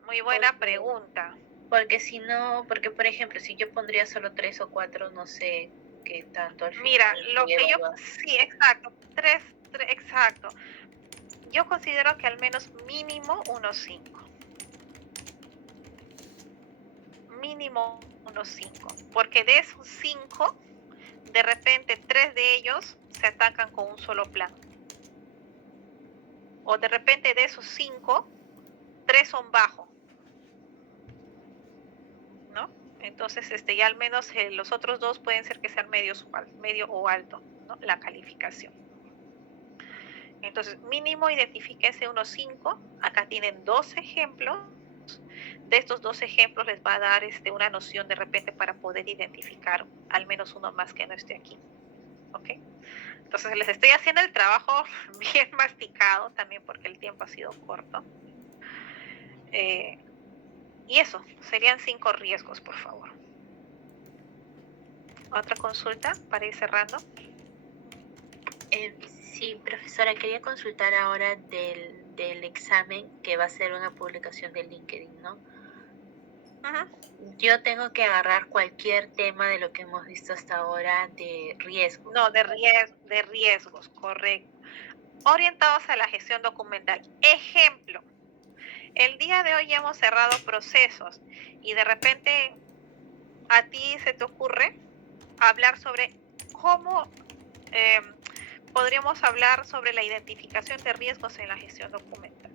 muy buena pregunta. Porque si no, porque por ejemplo, si yo pondría solo 3 o 4, no sé qué tanto al final. Mira, lo que yo, sí, exacto, 3, exacto. Yo considero que al menos mínimo unos 5. Mínimo unos 5. Porque de esos 5, de repente 3 de ellos se atacan con un solo plan. O de repente de esos 5, 3 son bajos. ¿No? Entonces, ya al menos los otros 2 pueden ser que sean medio o alto, ¿no? La calificación. Entonces, mínimo identifíquense unos 5. Acá tienen 2 ejemplos. De estos 2 ejemplos les va a dar una noción de repente para poder identificar al menos uno más que no esté aquí. ¿Ok? Entonces, les estoy haciendo el trabajo bien masticado también porque el tiempo ha sido corto. Y eso, serían 5 riesgos, por favor. ¿Otra consulta para ir cerrando? Sí, profesora, quería consultar ahora del examen que va a ser una publicación de LinkedIn, ¿no? Ajá. Yo tengo que agarrar cualquier tema de lo que hemos visto hasta ahora de riesgos. No, de riesgos, correcto. Orientados a la gestión documental. Ejemplo. El día de hoy hemos cerrado procesos y de repente a ti se te ocurre hablar sobre cómo podríamos hablar sobre la identificación de riesgos en la gestión documental,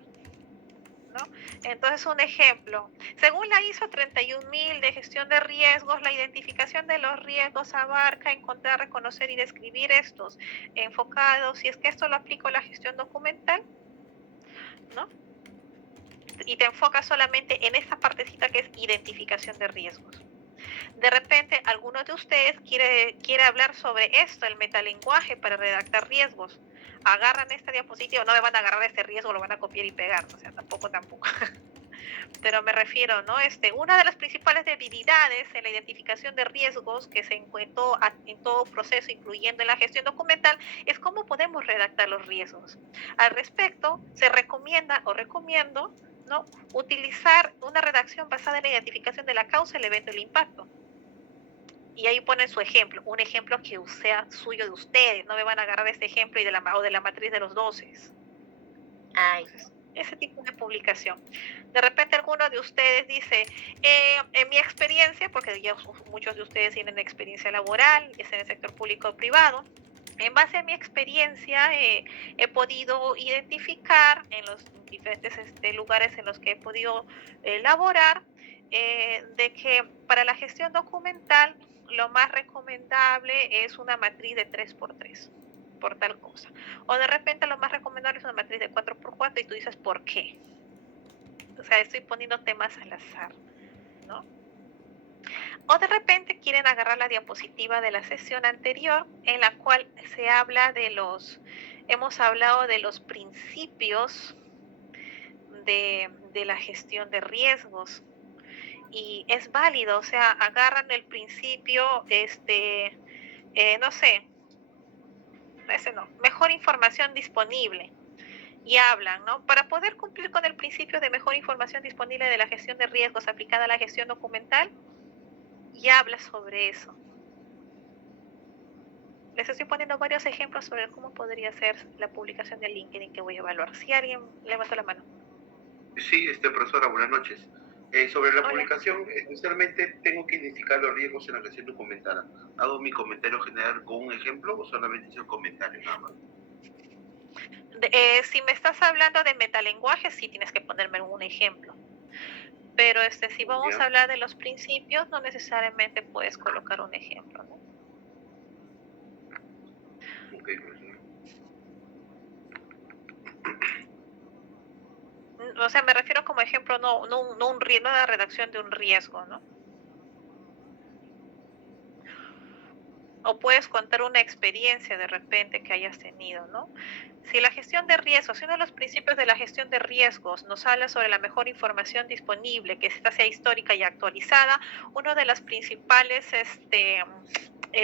¿no? Entonces, un ejemplo, según la ISO 31000 de gestión de riesgos, la identificación de los riesgos abarca encontrar, reconocer y describir estos, enfocados, si es que esto lo aplico a la gestión documental, ¿no? Y te enfocas solamente en esta partecita que es identificación de riesgos. De repente, alguno de ustedes quiere hablar sobre esto, el metalenguaje para redactar riesgos. Agarran esta diapositiva, no me van a agarrar este riesgo, lo van a copiar y pegar, o sea, tampoco. Pero me refiero, ¿no? Una de las principales debilidades en la identificación de riesgos que se encuentró en todo proceso, incluyendo en la gestión documental, es cómo podemos redactar los riesgos. Al respecto, se recomiendo, ¿no?, utilizar una redacción basada en la identificación de la causa, el evento y el impacto. Y ahí ponen su ejemplo, un ejemplo que sea suyo de ustedes, no me van a agarrar este ejemplo o de la matriz de los 12. Ese tipo de publicación. De repente alguno de ustedes dice, en mi experiencia, porque ya muchos de ustedes tienen experiencia laboral, es en el sector público o privado, en base a mi experiencia he podido identificar en los diferentes lugares en los que he podido laborar de que para la gestión documental lo más recomendable es una matriz de 3x3 por tal cosa, o de repente lo más recomendable es una matriz de 4x4 y tú dices ¿por qué? O sea, estoy poniendo temas al azar, ¿no? O de repente quieren agarrar la diapositiva de la sesión anterior en la cual se habla hemos hablado de los principios de la gestión de riesgos. Y es válido, o sea, agarran el principio, no sé, mejor información disponible y hablan, ¿no? Para poder cumplir con el principio de mejor información disponible de la gestión de riesgos aplicada a la gestión documental, y habla sobre eso. Les estoy poniendo varios ejemplos sobre cómo podría ser la publicación de LinkedIn que voy a evaluar. Si alguien levanta la mano. Sí, profesora, buenas noches. Sobre la publicación, esencialmente tengo que identificar los riesgos en la gestión documental. ¿Hago mi comentario general con un ejemplo o solamente hice un comentario nada más? Si me estás hablando de metalenguaje, sí tienes que ponerme un ejemplo. Pero si vamos a hablar de los principios, no necesariamente puedes colocar un ejemplo, ¿no? Ok, profesor. O sea, me refiero como ejemplo, no la redacción de un riesgo, ¿no? O puedes contar una experiencia de repente que hayas tenido, ¿no? Si la gestión de riesgos, si uno de los principios de la gestión de riesgos nos habla sobre la mejor información disponible, que esta sea histórica y actualizada, una de las principales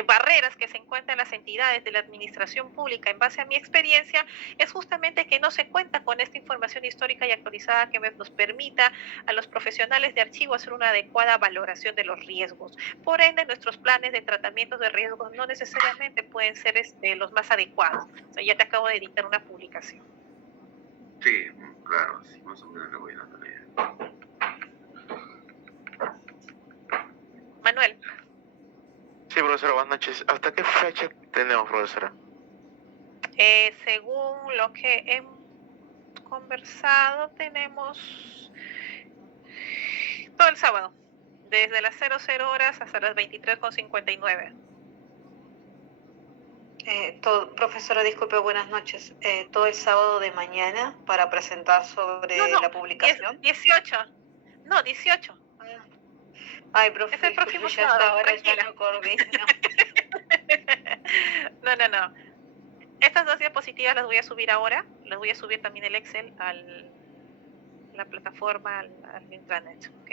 barreras que se encuentran en las entidades de la administración pública, en base a mi experiencia, es justamente que no se cuenta con esta información histórica y actualizada que nos permita a los profesionales de archivo hacer una adecuada valoración de los riesgos. Por ende, nuestros planes de tratamientos de riesgos no necesariamente pueden ser los más adecuados. O sea, ya te acabo de editar una publicación. Sí, claro, sí, más o menos le voy dando la idea. Manuel. Sí, profesora, buenas noches. ¿Hasta qué fecha tenemos, profesora? Según lo que hemos conversado, tenemos todo el sábado, desde las 00 horas hasta las 23:59. Profesora, disculpe, buenas noches. ¿Todo el sábado de mañana para presentar sobre la publicación? 18. No, 18. Ay, profe, es el próximo ya sábado, hasta ahora tranquila. ya no coordino. No. Estas 2 diapositivas las voy a subir ahora. Las voy a subir también el Excel a la plataforma, al intranet, ¿ok?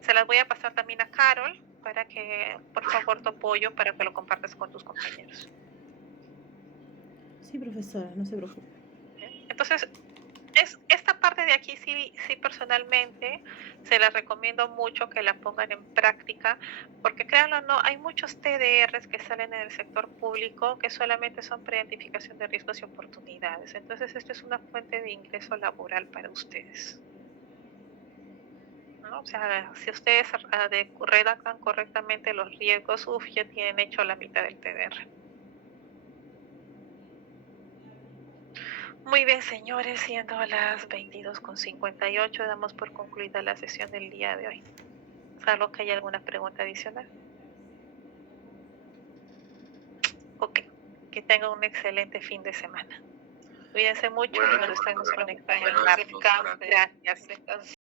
Se las voy a pasar también a Carol para que, por favor, tu apoyo para que lo compartas con tus compañeros. Sí, profesora, no se preocupe. Entonces, esta parte de aquí sí personalmente se las recomiendo mucho que la pongan en práctica, porque créanlo o no, hay muchos TDRs que salen en el sector público que solamente son pre-identificación de riesgos y oportunidades. Entonces, esto es una fuente de ingreso laboral para ustedes, ¿no? O sea, si ustedes redactan correctamente los riesgos, ya tienen hecho la mitad del TDR. Muy bien, señores, siendo las 22:58, damos por concluida la sesión del día de hoy. Salvo que haya alguna pregunta adicional. Ok, que tengan un excelente fin de semana. Cuídense mucho y nos estamos conectando. Gracias.